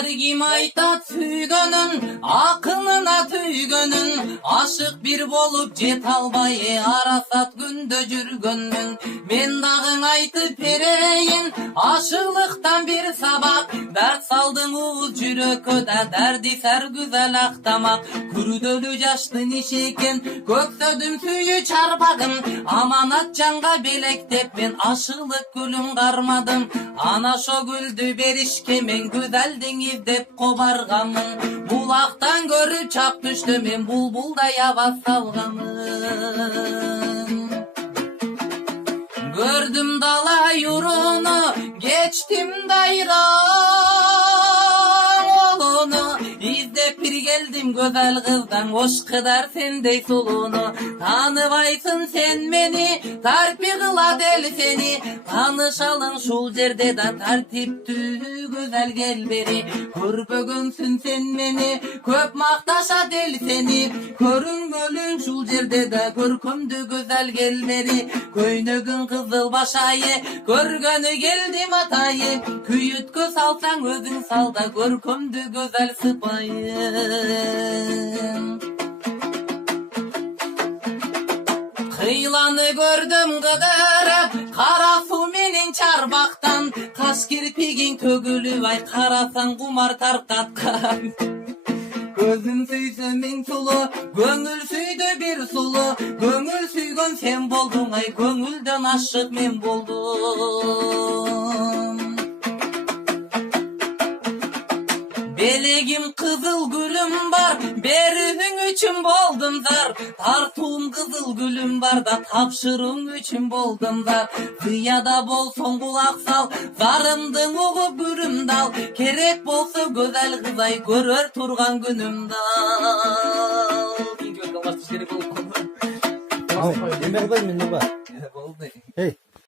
Ар ким айтат сүйгөнүн, акылына түйгөнүн, ашык бир болуп жете албай арасат күндө жүргөнмүн. Мен дагы айтып берейин, ашыклыктан бир сабак, дарт салдың уыз жүрөккө да дәрди сәр güzel актамак. Күрдөлүү жаштын иши экен, көксөдүм сүйүү чарбагым, аманат жанга белектеп мен ашыклык гүлүм кармадым. Ана шо гүлдү беришке мен güzelдиң издеп кобаргамын. Булактан көрүп чак түштү мен булбулдай абас салгамын. Gördüm dala yurunu, geçtim dayran olunu. İzdep bir geldim güzel kızdan, hoş kıdar sendey sulunu. Tanıbaysın sen beni, tarpi kıla del seni. Tanışalım şul jerde da tartiptü güzel gel beri. Körpөгөнсүн sen beni, köp maktaşa del seni. Көрүнгөлүң şul jerde da körkömdü güzel gel beri. Көйнөгүң кызыл башайы, көргөнү келдим атайы. Күйүткө салсаң өзүң сал да көркөмдү güzel сыпайы. Кыйланы көрдүм кыдырып, кара суу менен чарбактан. Каш кирпигиң төгүлүп ай, карасаң кумар тарткаткан. Gözüm süyse min sulu, gönül süydü bir sulu. Gönül süygön sen boldun ay, gönülden aşık men boldum. Belegim kızıl gülüm var, berüğün üçün boldum zar. Tartuğum kızıl gülüm var da tapşırığın üçün boldum zar. Kıyada bolson kulak sal, zarımdın uğup bürüm dal. Kerek bolsa güzel kızay, görür turgan günüm dal. Demek var mı ne var? Oldu. Hey.